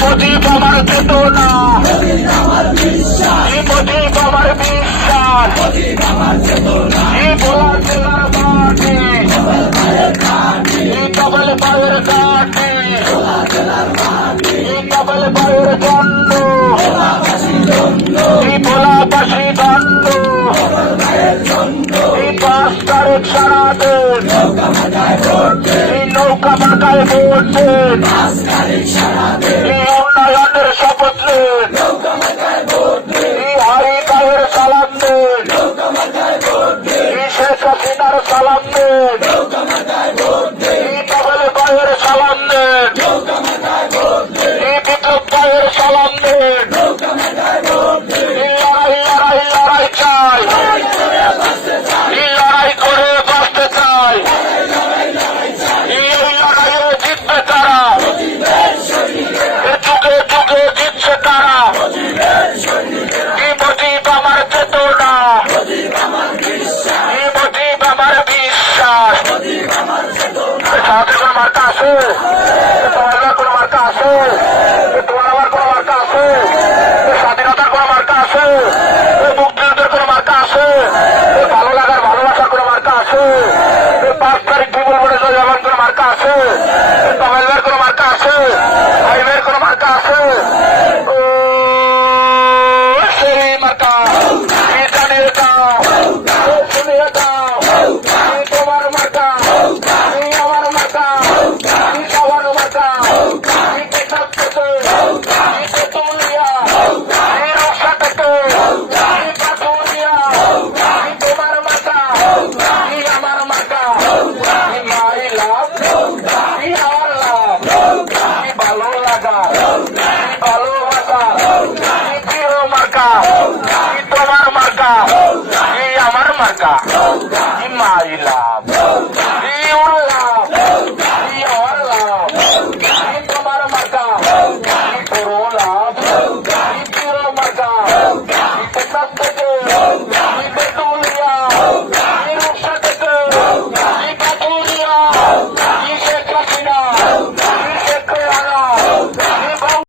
প্রদীপ আমার চেতনা, প্রদীপ আমার বিশ্বাস, ভোলা জেলার মাটি, কবল পায়ের কাঠি, কবল পায়ের দণ্ড, ভোলাবাসী দণ্ড, 5 তারিখ সারা দিন নৌকা মার্কায় ভোট দিন, উন্নয়নের শপথ নিন, হারি গায়ের সালাম দিন, শেখ হাসিনার সালাম দিন, কবল গায়ের সালাম দিন, বিপ্লব গায়ের সালাম দিন, লড়াই লড়াই লড়াই চাই, লড়াই করে বাঁচতে চাই, এই লড়াইয়ে জিতবে তারা, যুগে যুগে জিতছে তারা, মুজিব আমার চেতনা, মুজিব আমার বিশ্বাস। সাথে কোনো মার্কা আছে, তোমার কোনো মার্কা আছে, তোমার আমার কোনো মার্কা আছে, স্বাধীনতার কোনো মার্কা আছে, মুক্তিযুদ্ধের কোনো মার্কা আছে, ভালো লাগার ভালোবাসার কোনো মার্কা আছে, 5 তারিখ বিপুল ভোটে জয়গান কোনো মার্কা আছে, কমাইলের কোনো মার্কা আছে, হাইমের কোনো মার্কা আছে, সেই মার্কা জানিয়ে দাও, শুনিয়ে দাও, তোমার মার্কা, আমার মার্কা, সবার মার্কা, তেতুলিয়া, রক্ষা থেকে পাতুলিয়া, তোমার মার্কা, আমার মার্কা, মাই লাভ, আমার লাভ, ভালো লাগা, ভালোবাসা, প্রিয় মার্কা, তোমার মার্কা, আমার মার্কা।